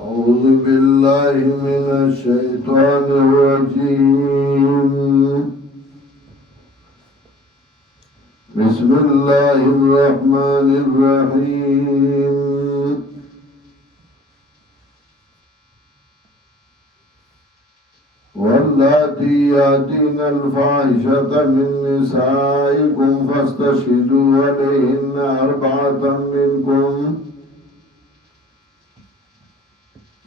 أعوذ بالله من الشيطان الرجيم. بسم الله الرحمن الرحيم. واللاتي يأتين الفاحشة من نسائكم فاستشهدوا عليهن 4 منكم،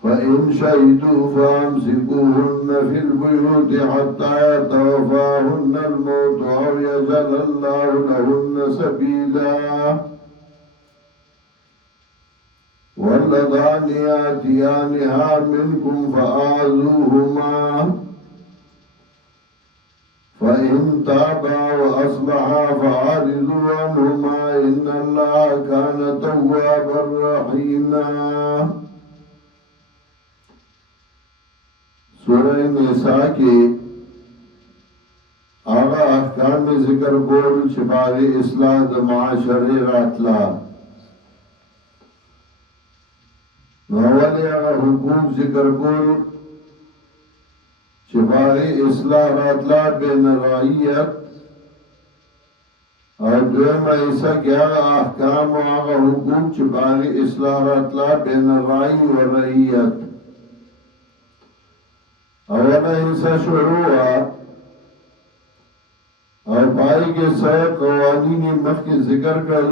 فإن شهدوا فأمسكوهن في البيوت حتى يتوفاهن الموت أو يجعل الله لهن سبيلا. واللذان يأتيانها منكم فآذوهما، فإن تابا وأصلحا فأعرضوا عنهما إن الله كان توابا رحيما. سورہ نساء کے آغا احکام میں ذکر کول چپاوی اصلاح د معاشرے راتلا نوالی آغا حقوق ذکر کول چپاوی اصلاح راتلا بین رعیت اور دویم ایسا کہ آغا احکام و آغا حقوق چپاوی اصلاح راتلا بین رعی و رعیت. اولا حصہ شروع ہوا اور بھائی کے ساتھ قوانین مخ کے ذکر کر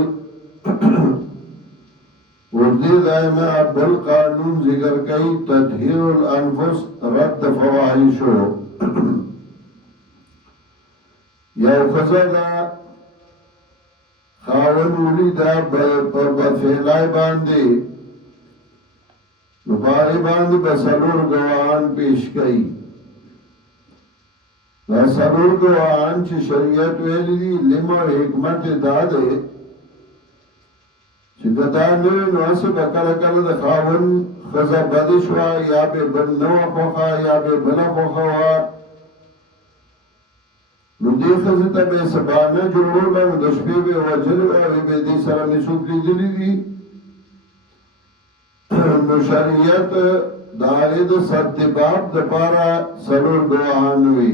اردی دائمہ بل قانون ذکر کئی تطہیر الانفس رد فواحشو. یا خزدہ خاون اولی دا بدفعلائی باندے نپاری باندی بسلور گواہان پیش کئی. سلور گواہان چی شریعت ویلی دی لما و حکمت دادے چی کتا نوی نواسی بکل دا خاون خزا بدشوا یا بے بل نو خوخا یا بے بلا خوخوا نو دی خزی تا بے سبانا جرور با مدشپی بے وجل بے دی سرم نسوک لی دلی دی نو شریعت داری دا ستباب دا پارا سلور گواہان ہوئی.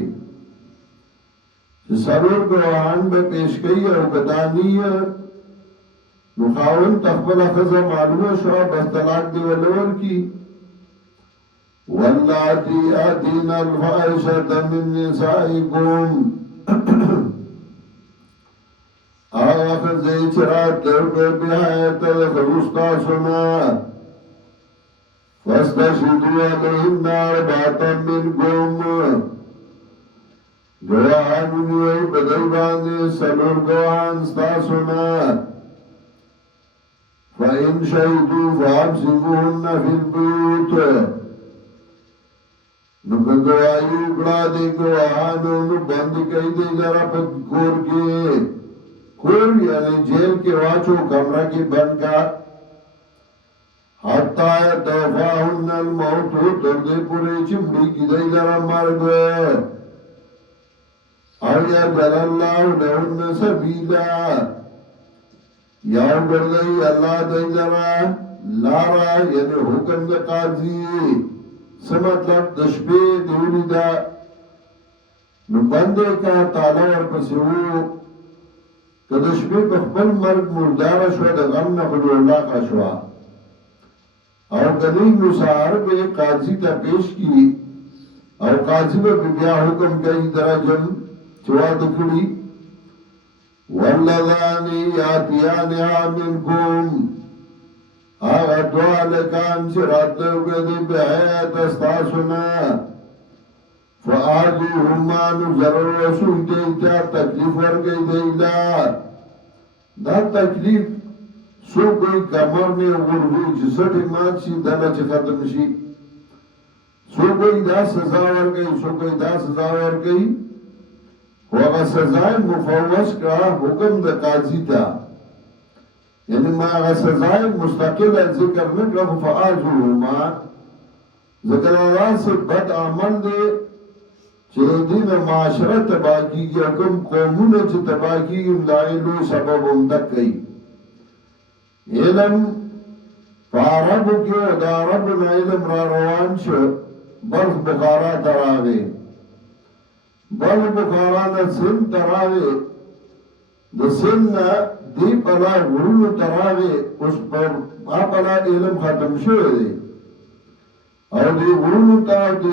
سلور گواہان بے پیش کئی او قدانی نو خاون تقبل خزا معلوم شوا بس طلاق دی ولور کی. واللاتی آتین الفاحشة من نسائکم آغا خزی چرات ترکر بیایت الخرستا سنا فاستشهدوا عليهن 4 منكم، گواہان انہوئی بدل باندے سلور گواہان ستاسونا. فَإِن شَهِدُوا فَأَمْسِكُوهُنَّ فِي الْبُيُوتِ، نو کہ گواہی اکڑا دے گواہانو نو بند کئی دے لرا پا کور کے. کور یعنی جیل کے واچو کمرہ کی بند کا حتی توفاہن الموت تردے پورے چمڑی کی دی لرا مرگ اور یا جل اللہ لہن سبیلا یاو گردئی اللہ دی لرا لارا یعنی حکم دا قاضی سمطلب دشبے دیولی دا نو بندے کا تالا ورپسیو کہ دشبے بخبل مرگ مردارا شوا دا غم نخلو اللہ کا شوا اور گنی مسار پہ قاضی تا پیش کی اور قاضی پہ بیا حکم کئی درجم چوا دکڑی. واللذانی یاتیانها منکم آغا دعا لکان چرات لوگے دی بحیت استاسونا فآدوهما نظرر رسول دیتا تکلیف ورگئی دیلا. دا تکلیف سو کوئی کمر میں غرغوی چی سٹی مات شی دانا چی ختم شی. سو کوئی دا سزا ورگئی سو کوئی دا سزا ورگئی وغا سزای مفوض کا حکم دا قاضی تا یعنی ما اغا سزای مستقل ذکر نکرہ فآجوهما ذکر اللہ سے بد عمل دے چلے دین معاشرہ تباہ کی گیا کم قومون چی تباہ کی گئی دائلو سبب امدک گئی علم فعربو کیو دا عربنا علم را روان شو بلخ بخارا تراغی بلخ بخارا نا سن تراغی دا سن نا دی پلا غرونو تراغی اس پر پلا علم ختم شو دی او دی غرونو تا دی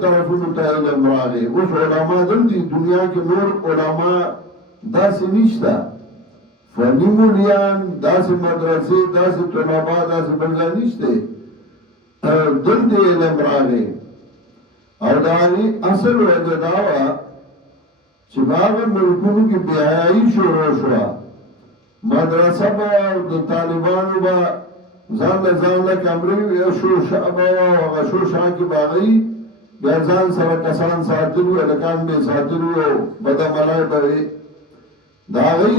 طرفونو تا علم راغی اس علماء دم دی دنیا کی نور علماء دا سی نشتا فنی مولیان دا سی مدرسی دا سی طلبا دا سی بلزا نشتے دل دی علم راغی او دانی اصل وجه داوا چه باغ ملکونو کی بیائی شروع شوا مدرسه با د طالبانو با ځان له کمرې یو شو شعبه او شو شاکی باغی بیا ځان سره کسان ساتلو لکان به ساتلو بد ملای به دا غي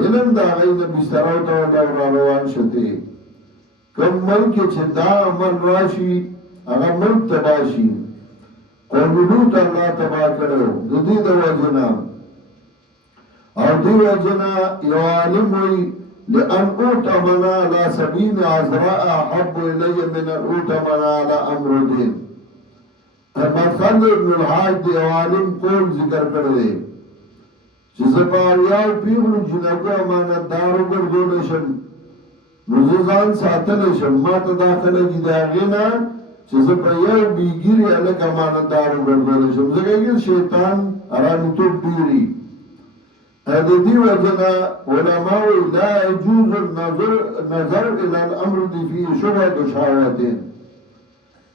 علم دا غي د بسترو ته روان شته کوم ملک چې دا عمل راشي هغه ملک تباشي قومونو ته الله تبا کړو د دې د وجنا او دی وجنا یو عالم وی لأن أؤتمن على سبيل عذراء أحب إلي من أن أؤتمن على أمر دين مدخل ابن الحاج دی عالم قول ذکر کرده چه زپاریاو پیغلو جنگو امانتدارو گردولشم نزوزان ساتلشم ما تا داخله کی داغینا چه زپاریاو بیگیری علک امانتدارو گردولشم زکر شیطان ارانی تو بیری دی وجنا علماء لا يجوز النظر الى الامر دی فی شبهت و شهوتین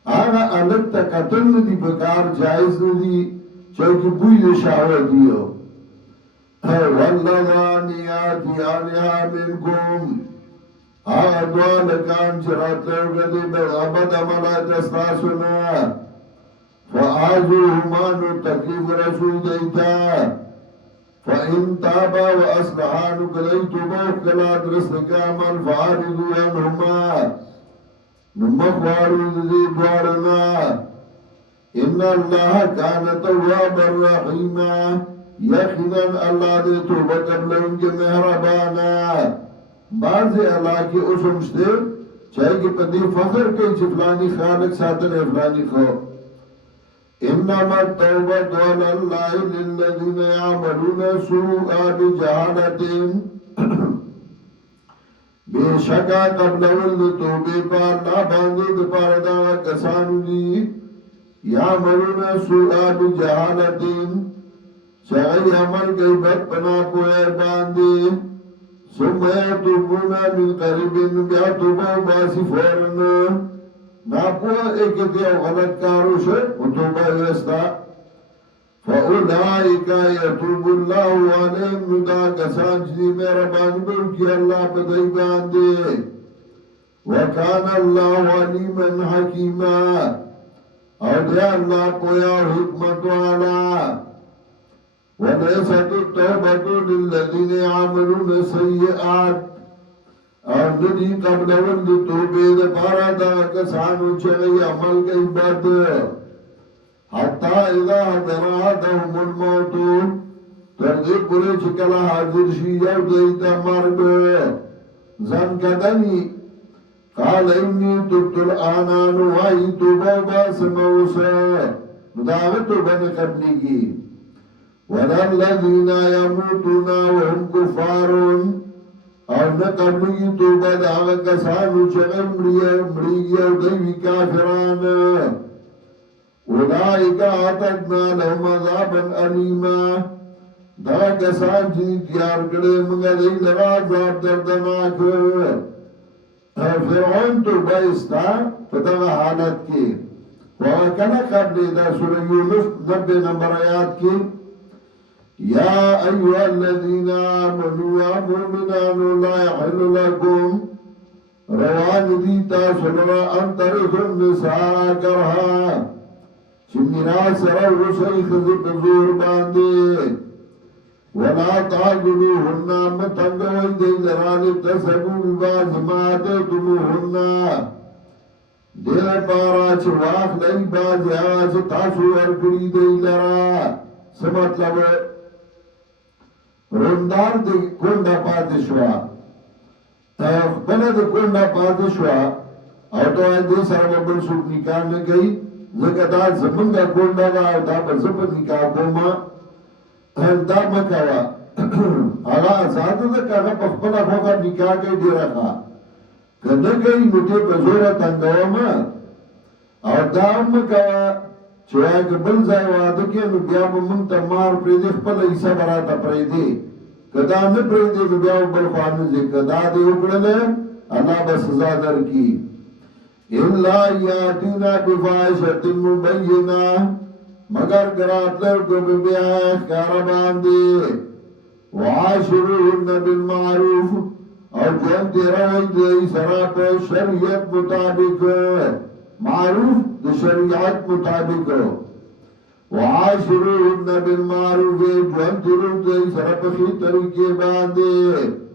آغا الگ تا قتل ندی بکار جائز ندی چوکی بوی دی شهوت دیو واللذانیات آلها منکم آغا دعا لکان چرات لرگدی بغبت عملات استاسونا فآذوهمانو تکلیف رسول دیتا فإن تابا وأصلحا نقليتما وكلا درسك عمل فعارضوا عنهما نمخوارو ذي دوارنا إن الله كان توابا رحيما يقينا الله دي توبة قبلهم کے مہربانا بعض اللہ کی اسمشتے چاہے کہ پدی فخر کئی چفلانی خالق ساتن افلانی خو انما التوبة على الله للذين يعملون سوءا بجهالة بشکا قبل ولد توبه پا اللہ باندې د پاره دا کسانو دي يعملون سوءا بجهالة چاہی عمل کئی بد پنا کوئے باندې ثم يتوبون من قریب بیا توبه باسی فورن ناپوه ایک دیو غلط کارو شو توبه وستا فاولئک یتوب الله علیهم ندا کسان چې مهرباني وکړي الله په دوی باندې وکانه الله علیما حکیما او دی الله پویا حکمت والا وليست التوبة للذين يعملون السيئات او ندی قبل ولد توبه د پارا دا کسانو چې عمل کوي بد حتی اذا حضراتهم الموت تر دې پورې چې کله حاضر شي یو دوی ته مرګ ځان کدنی قال اني تبت الان وای توبه باسموسه مداغه توبه نه قبليږي وللذین يموتون وهم كفار او نه قبلگی توبه دا آغا کسانو چغی مریگی او دیوی کافران اولائک آتدنا لهم عذابا علیما دا کسان چی تیار کرده منگا دی لگا عذاب دردناک فرعون توبه استا فتاق حالت کی وکنا قبل دا سورہ یونس 90 نمبر آیات کی يا أيها الذين آمنوا يا مؤمنان لا يحل لكم روان ديتا سنوا أن ترثوا النساء كرها چمنا سرا وشي خزب زور باندي ولا تعجلوهن متنگوي دي لران تسبوا بباز ما آتيتموهن دل پارا چواخ لئی باز آج تاسو ورکڑی دي لرا سمطلب روندار دی کنڈا پاتشوا خپله د کونډه پاتې شوه او ته وایې دې سره به بل څوک نکاح نه کوي ځکه دا زمونږه کونډه ده او دا به زه په نکاح کومه دا مه کوه هغه ازاده ده که هغه په خپله خوښه نکاح کوي ډېره ښه که نه کوي نو دې په زوره تنګومه او دا هم مه کوه چې وایه که بل ځای واده کې نو بیا به مونږ ته مار پرېږدي خپله حصه به راته پرېږدي که دا نه پرېږدي نو بیا به بل خوا نه ځي که دا دې وکړله الله به سزا درکړي الا یاتینا بفاحشة مبینہ مگر گراتلر کو بیا ښکارا باندې وعاشروهن بالمعروف او جن تیروی دی سرا په شریعت مطابق معروف د شریعت مطابق وعاشروهن بالمعروف جن تیروی دی سرا په خی طریقې باندې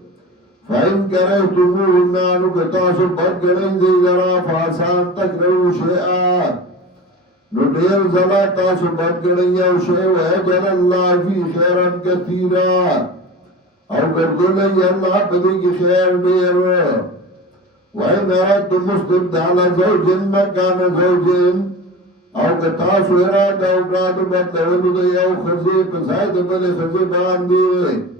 فَإِنْ كَرَهْتُمُوهُنَّ نُ کتاسو بد گنئی دی لرا فاسان تکرهو شیئا نو ډیر زلا تاسو بد گنئی او شیء وَيَجْعَلَ اللَّهُ فِي خَيْرًا كَثِيرًا او ګرځولای الله په دې کې خیر ډیر وَإِنْ أَرَدْتُمُ اسْتِبْدَالَ زَوْجٍ مَكَانَ زَوْجٍ او که تاسو اراده وکړه د بدلولو د یو ښځې په ځای د بلې ښځې باندې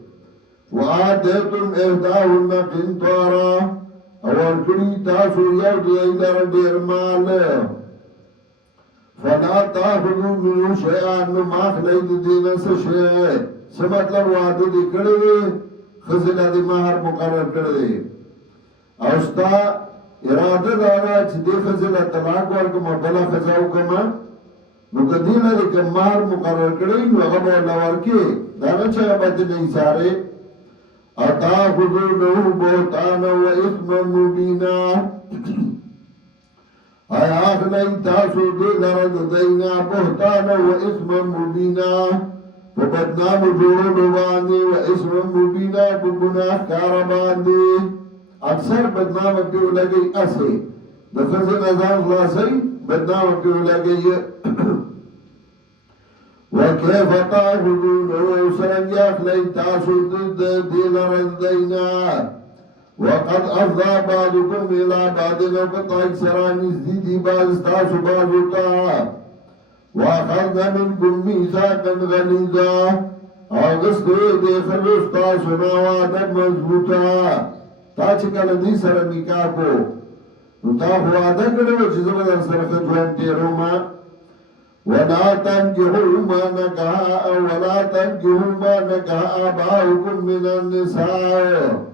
وآتیتم احداهن قنطارا او ورکړي تاسو یو د لر ډیر مال فلا تاخذوا منه شيئا نو ماخلی د دین څه شی څه مطلب واده دې کړی خزله دې مہر مقرر کړی او ستا اراده دا چې دې خزله طلاق ورکوم بل خزاو کوم نو کدی نه دې مہر مقرر کړی نو هغه ولا ورکی دا نه چې باندې نه ساره اتاخذونه بهتانا و اثما مبینا آیا اخلی تاسو دی لرد دینا بهتانا و اثما مبینا پا بدنام جوڑو باندی و اثما مبینا پا گناہ کار باندی اکثر بدنام پیو لگئی اسی دخص نظام خلاصی بدنام پیو لگئی وَكَيْفَ تَعْبُدُونَهُ سَرَنْجَ أَخْلَيْ تَعْصُدُ دِينَ رَزْدَيْنَا وَقَدْ أَفْضَى بَعْضُكُمْ إِلَى بَعْضٍ وَقَطَعِكْ سَرَانِزْ دِدِي بَعْضِ اسْتَاسُ بَعْضُكَا وَأَخَذْنَ مِنْكُمْ مِيثَاقًا غَلِيظًا اغسط دے خلو اسْتَاسُ نَوَادًا مضبوطا تا چې کله دې سره نکاح کو نو تا وعده کړو چې زه به سره ژوند تیروم ولا تنكحوا ما نكح آباؤكم من النساء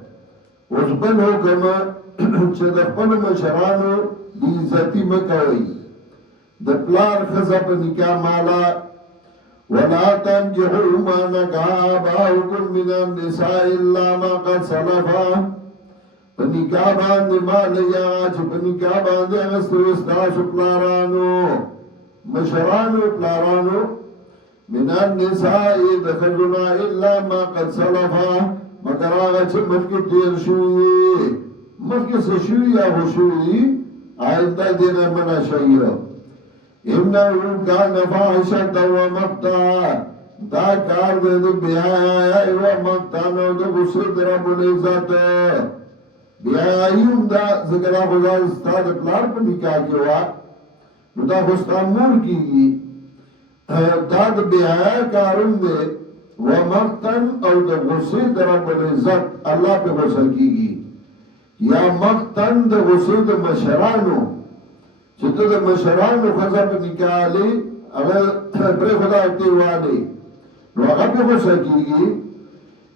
اوس بل حکم چې د خپل مشرانو عزتي مکوئ د پلار ښځه په نکاح مالا ولا تنكحوا ما نكح آباؤكم من النساء إلا ما قد سلف په نکاح باندې مال یا چې په نکاح باندې اغستو ستاسو پلارانو مشرانو پلارانو من النساء دخلنا الا ما قد سلفا مگر آغا چه مخی تیر شوئی مخی سشوئی یا خوشوئی آئندہ دینا منا شئیو انہو کان فاحشت و مقتا دا کار دے دو بیائی و مقتانو دو غصد رب العزت بیائیون دا ذکر خدا استاد پلار پر نکاح کیوا نو دا خوستا مور کیگی دا دا بیائی کارون دے و مقتن او دا غصی دا رب العزت اللہ پہ غصہ کیگی یا مقتن دا غصی دا مشرانو چھتا دا مشرانو خزا پہ نکالی اگر پر خدا اکتیوالی نو اگر پہ غصہ کیگی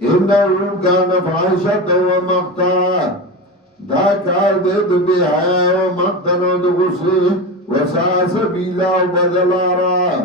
انہو کان فاحشت و مقتن دا کار دے دا بیائی و مقتن او دا غصی وسا سبیلا و بدلارا